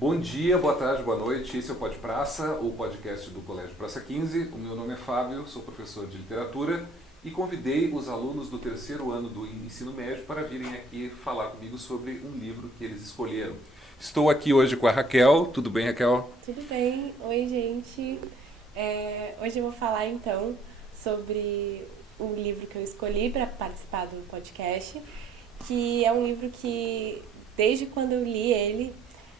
Bom dia, boa tarde, boa noite. Esse é o Pod Praça, o podcast do Colégio Praça 15. O meu nome é Fábio, sou professor de literatura e convidei os alunos do terceiro ano do ensino médio para virem aqui falar comigo sobre um livro que eles escolheram. Estou aqui hoje com a Raquel. Tudo bem, Raquel? Tudo bem? Oi, gente. Hoje eu vou falar então sobre o livro que eu escolhi para participar do podcast, que é um livro que, desde quando eu li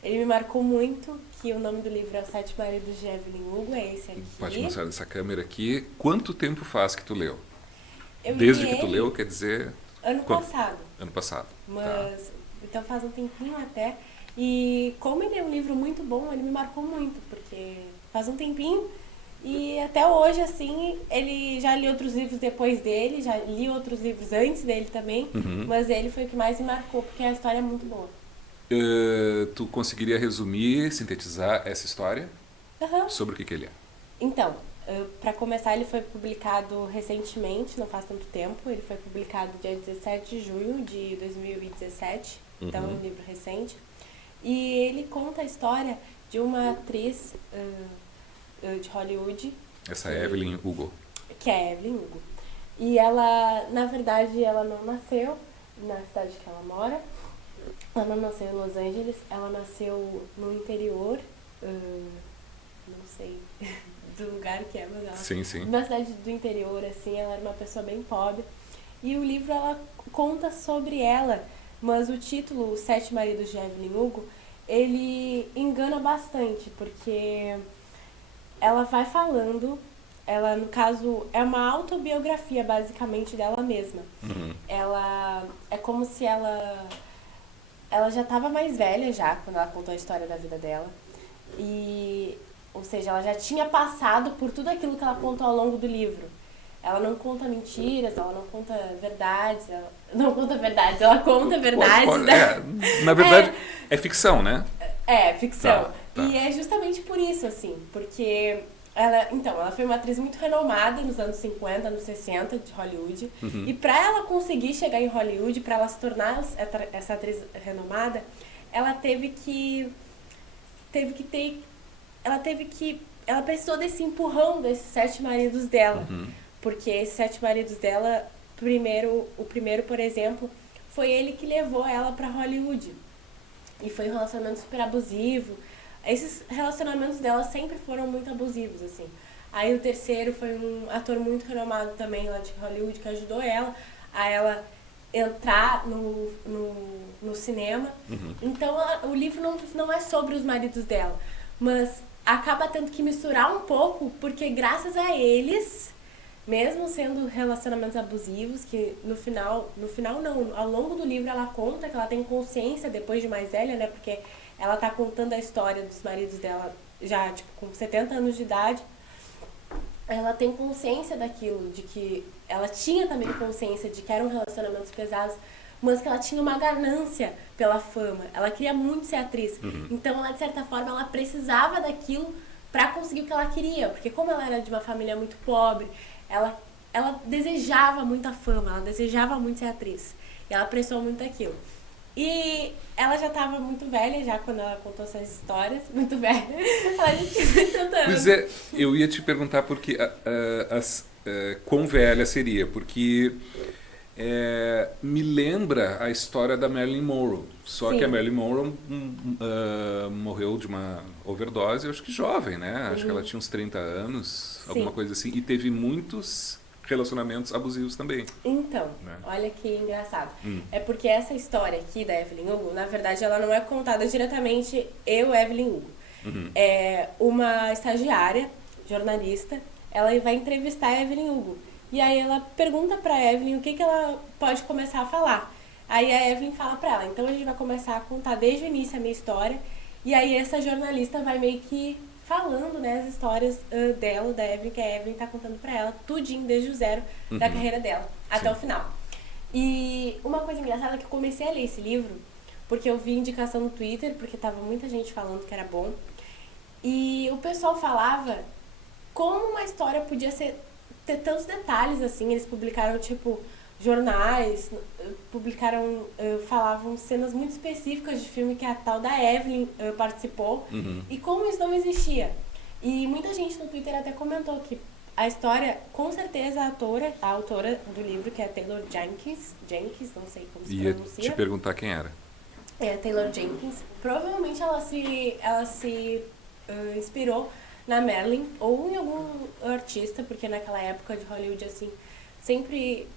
ele me marcou muito, que o nome do livro é Os Sete Maridos de Evelyn Hugo, é esse aqui. Pode mostrar nessa câmera aqui. Quanto tempo faz que tu leu? Eu Desde li que tu ele leu, quer dizer... ano Quando? passado, Ano passado. mas então faz um tempinho até. E como ele é um livro muito bom, ele me marcou muito, porque faz um tempinho e até hoje, assim, ele já li outros livros depois dele, já li outros livros antes dele também, mas ele foi o que mais me marcou, porque a história é muito boa. Tu conseguiria resumir, sintetizar essa história? Aham. Sobre o que ele é? Então, para começar, ele foi publicado recentemente, não faz tanto tempo, ele foi publicado dia 17 de junho de 2017, então é um livro recente. E ele conta a história de uma atriz de Hollywood. Essa é Evelyn Hugo. Que é Evelyn Hugo. E ela, na verdade, ela não nasceu na cidade que ela mora. Ela não nasceu em Los Angeles. Ela nasceu no interior, não sei do lugar que é, mas ela... Sim. Na cidade do interior, assim, ela era uma pessoa bem pobre. E o livro, ela conta sobre ela, mas o título, Os Sete Maridos de Evelyn Hugo, ele engana bastante, porque ela vai falando, ela, no caso, é uma autobiografia, basicamente, dela mesma. Ela, é como se ela já estava mais velha já, quando ela contou a história da vida dela. E, ou seja, ela já tinha passado por tudo aquilo que ela contou ao longo do livro. Ela não conta mentiras, ela não conta verdades, ela conta verdades, né? Na verdade, é ficção, né? É, ficção. Tá. E é justamente por isso, assim, porque ela foi uma atriz muito renomada nos anos 50, anos 60 de Hollywood. E pra ela conseguir chegar em Hollywood, pra ela se tornar essa atriz renomada, ela ela precisou desse empurrão desses sete maridos dela. Porque esses sete maridos dela, o primeiro, por exemplo, foi ele que levou ela pra Hollywood. E foi um relacionamento super abusivo. Esses relacionamentos dela sempre foram muito abusivos, assim. Aí o terceiro foi um ator muito renomado também lá de Hollywood, que ajudou ela a ela entrar no cinema. Então o livro não é sobre os maridos dela, mas acaba tendo que misturar um pouco, porque graças a eles, mesmo sendo relacionamentos abusivos, que no final não, ao longo do livro ela conta que ela tem consciência depois de mais velha, né, porque ela tá contando a história dos maridos dela já, tipo, com 70 anos de idade. Ela tem consciência daquilo, de que ela tinha também consciência de que eram relacionamentos pesados, mas que ela tinha uma ganância pela fama. Ela queria muito ser atriz. Então, ela, de certa forma, ela precisava daquilo pra conseguir o que ela queria, porque como ela era de uma família muito pobre, ela desejava muita fama, ela desejava muito ser atriz. E ela prestou muito aquilo. E ela já estava muito velha já quando ela contou essas histórias. Muito velha. Ela já tinha 80 anos. Pois é, eu ia te perguntar porque quão velha seria, porque me lembra a história da Marilyn Monroe. Só Sim. que a Marilyn Monroe morreu de uma overdose, acho que jovem, né? Acho que ela tinha uns 30 anos, alguma coisa assim, e teve muitos relacionamentos abusivos também. Então, né? Olha que engraçado. É porque essa história aqui da Evelyn Hugo, na verdade, ela não é contada diretamente Evelyn Hugo. É uma estagiária, jornalista, ela vai entrevistar a Evelyn Hugo. E aí ela pergunta pra Evelyn o que ela pode começar a falar. Aí a Evelyn fala pra ela, então a gente vai começar a contar desde o início a minha história. E aí essa jornalista vai meio que falando, né, as histórias dela, da Evelyn, que a Evelyn tá contando pra ela, tudinho, desde o zero da carreira dela, até o final. E uma coisa engraçada é que eu comecei a ler esse livro, porque eu vi indicação no Twitter, porque tava muita gente falando que era bom, e o pessoal falava como uma história podia ter tantos detalhes, assim. Eles publicaram, tipo, jornais publicaram, falavam cenas muito específicas de filme que a tal da Evelyn participou, e como isso não existia. E muita gente no Twitter até comentou que a história, com certeza a autora do livro, que é a Taylor Jenkins, não sei como se pronuncia. Ia te perguntar quem era. É, a Taylor Jenkins. Provavelmente ela se inspirou na Marilyn ou em algum artista, porque naquela época de Hollywood, assim, sempre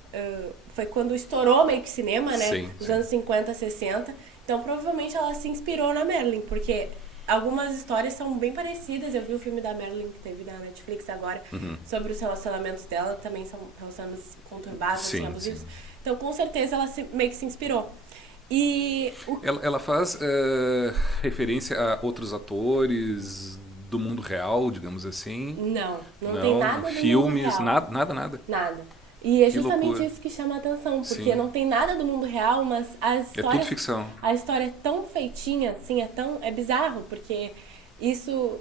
foi quando estourou meio que cinema, né? Sim, Nos sim. anos 50, 60. Então, provavelmente ela se inspirou na Marilyn, porque algumas histórias são bem parecidas. Eu vi o filme da Marilyn que teve na Netflix agora, sobre os relacionamentos dela, também são relacionamentos conturbados, Sim, abusivos. sim. Então, com certeza, ela meio que se inspirou. E Ela faz referência a outros atores do mundo real, digamos assim? não tem nada do filmes, mundo real. nada? Nada. E é Que justamente loucura. isso que chama a atenção, porque Sim. não tem nada do mundo real, mas a É história... tudo ficção. A história é tão feitinha, assim, é bizarro, porque isso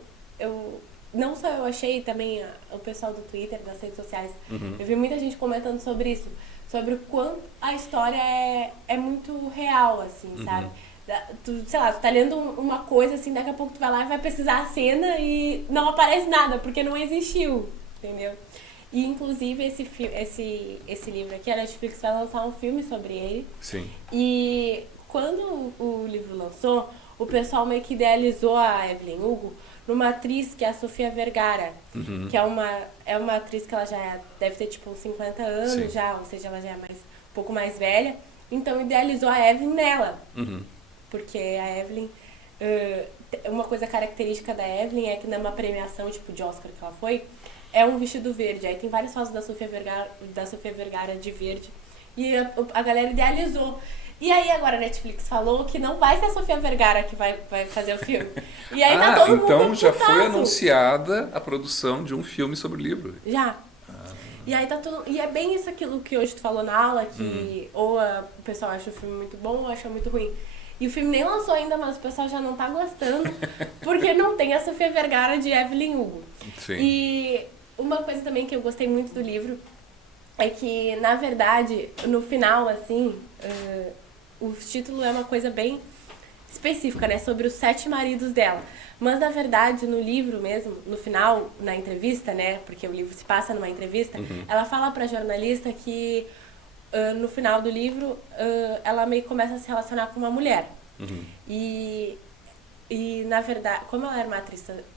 não só eu achei, também o pessoal do Twitter, das redes sociais, eu vi muita gente comentando sobre isso, sobre o quanto a história é muito real, assim, sabe? Sei lá, tu tá lendo uma coisa, assim, daqui a pouco tu vai lá e vai pesquisar a cena e não aparece nada, porque não existiu, entendeu? E, inclusive, esse livro aqui, a Netflix vai lançar um filme sobre ele. Sim. E quando o livro lançou, o pessoal meio que idealizou a Evelyn Hugo numa atriz que é a Sofia Vergara, que é uma atriz que ela já deve ter tipo uns 50 anos. Sim. Já, ou seja, ela já é um pouco mais velha. Então idealizou a Evelyn nela, porque a Evelyn, uma coisa característica da Evelyn é que numa premiação tipo de Oscar que ela foi, é um vestido verde. Aí tem várias fotos da Sofia Vergara de verde. E a galera idealizou. E aí agora a Netflix falou que não vai ser a Sofia Vergara que vai fazer o filme. E aí tá todo mundo então já putaço. foi anunciada a produção de um filme sobre o livro. Já. E aí e é bem isso aquilo que hoje tu falou na aula, que ou o pessoal acha o filme muito bom ou acha muito ruim. E o filme nem lançou ainda, mas o pessoal já não tá gostando, porque não tem a Sofia Vergara de Evelyn Hugo. Sim. E uma coisa também que eu gostei muito do livro é que, na verdade, no final, assim, o título é uma coisa bem específica, né? Sobre os 7 maridos dela. Mas, na verdade, no livro mesmo, no final, na entrevista, né? Porque o livro se passa numa entrevista, ela fala pra jornalista que, no final do livro, ela meio que começa a se relacionar com uma mulher. E, na verdade, como ela era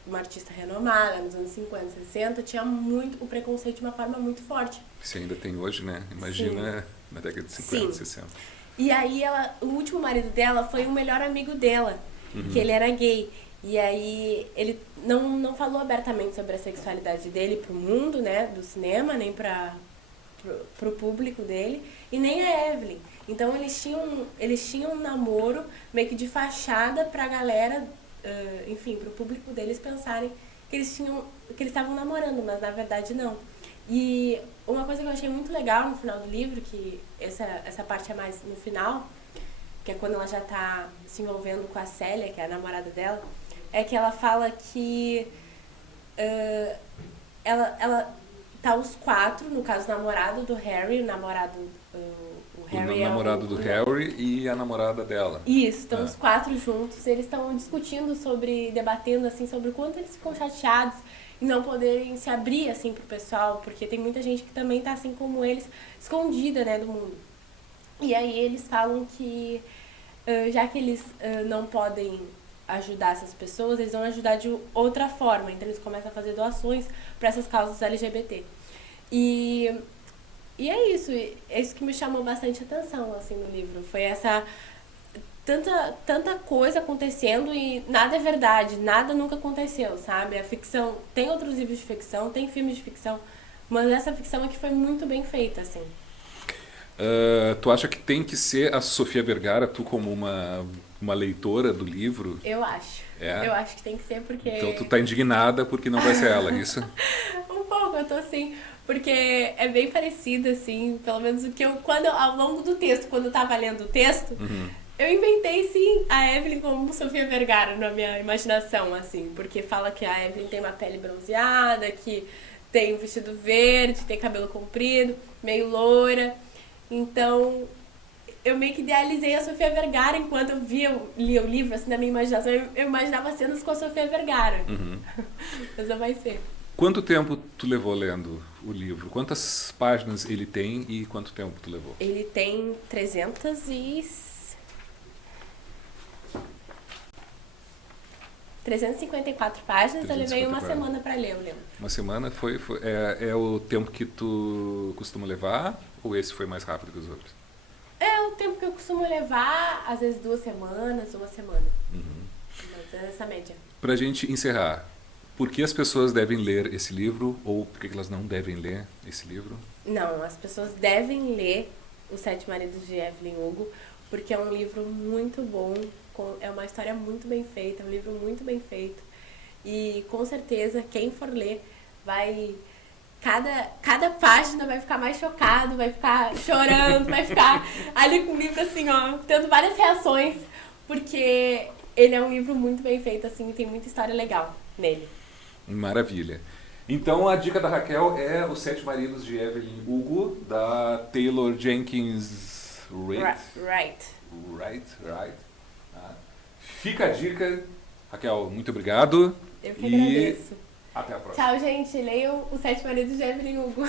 uma artista renomada nos anos 50, 60, tinha muito o preconceito de uma forma muito forte. Isso ainda tem hoje, né? Imagina na década de 50, Sim. 60. E aí o último marido dela foi o melhor amigo dela, que ele era gay. E aí ele não falou abertamente sobre a sexualidade dele pro mundo, né, do cinema, nem pro público dele, e nem a Evelyn. Então eles tinham um namoro meio que de fachada pra galera, enfim, pro público deles pensarem que eles estavam namorando, mas na verdade não. E uma coisa que eu achei muito legal no final do livro, que essa parte é mais no final, que é quando ela já tá se envolvendo com a Célia, que é a namorada dela, é que ela fala que ela tá os 4, no caso o namorado do Harry, o namorado do Harry e a namorada dela. Isso, estão os 4 juntos, eles estão discutindo debatendo assim, sobre o quanto eles ficam chateados em não poderem se abrir assim pro pessoal, porque tem muita gente que também tá assim como eles, escondida, né, do mundo. E aí eles falam que já que eles não podem ajudar essas pessoas, eles vão ajudar de outra forma. Então eles começam a fazer doações para essas causas LGBT. E é isso que me chamou bastante atenção assim no livro. Foi essa tanta coisa acontecendo e nada é verdade, nada nunca aconteceu, sabe? A ficção, tem outros livros de ficção, tem filmes de ficção, mas essa ficção aqui foi muito bem feita, assim. Tu acha que tem que ser a Sofia Vergara, tu como uma leitora do livro? Eu acho. É? Eu acho que tem que ser porque... Então tu tá indignada porque não vai ser ela, é isso? Um pouco, eu tô assim, porque é bem parecido, assim, pelo menos o que ao longo do texto, quando eu tava lendo o texto, eu inventei, sim, a Evelyn como Sofia Vergara na minha imaginação, assim, porque fala que a Evelyn tem uma pele bronzeada, que tem um vestido verde, tem cabelo comprido, meio loira. Então, eu meio que idealizei a Sofia Vergara enquanto lia o livro, assim, na minha imaginação. Eu imaginava cenas com a Sofia Vergara. Essa vai ser. Quanto tempo tu levou lendo o livro? Quantas páginas ele tem e quanto tempo tu levou? Ele tem 354 páginas, eu levei uma semana para ler o livro. Uma semana é o tempo que tu costuma levar ou esse foi mais rápido que os outros? É o tempo que eu costumo levar, às vezes 2 semanas, uma semana. Mas é essa média. Pra gente encerrar, por que as pessoas devem ler esse livro ou por que elas não devem ler esse livro? Não, as pessoas devem ler Os Sete Maridos de Evelyn Hugo, porque é um livro muito bom, é uma história muito bem feita, é um livro muito bem feito. E com certeza, quem for ler vai... Cada página vai ficar mais chocado, vai ficar chorando, vai ficar ali com o livro assim, ó, tendo várias reações, porque ele é um livro muito bem feito, assim, e tem muita história legal nele. Maravilha. Então a dica da Raquel é Os Sete Maridos de Evelyn Hugo, da Taylor Jenkins Wright. Right. Fica a dica. Raquel, muito obrigado. Eu que agradeço. Até a próxima. Tchau, gente. Leiam Os Sete Maridos de Evelyn Hugo.